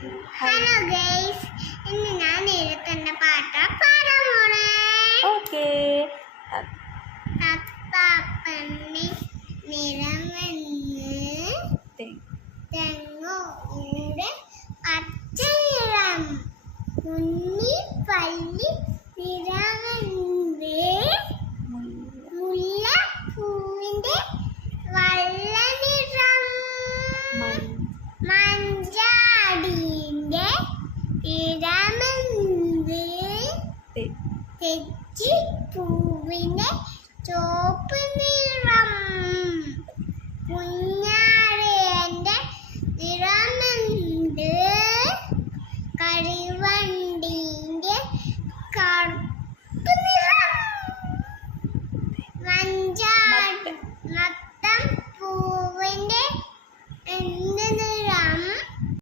Hello guys, ഇന്ന് ഞാൻ എഴുതുന്ന പാട്ട് പാടാൻ പോണേ. ഓക്കേ. തത്തപ്പനെ നിറമെന്ന് തെങ്ങോടെ പച്ചനിറം ഉണ്ണി പല്ലി നിറമെന്ന് മുല്ലപ്പൂവിന്റെ വെള്ള നിറം മഞ്ചാടിന്റെ നിറമെന്ന് തെച്ചിപ്പൂവിന്റെ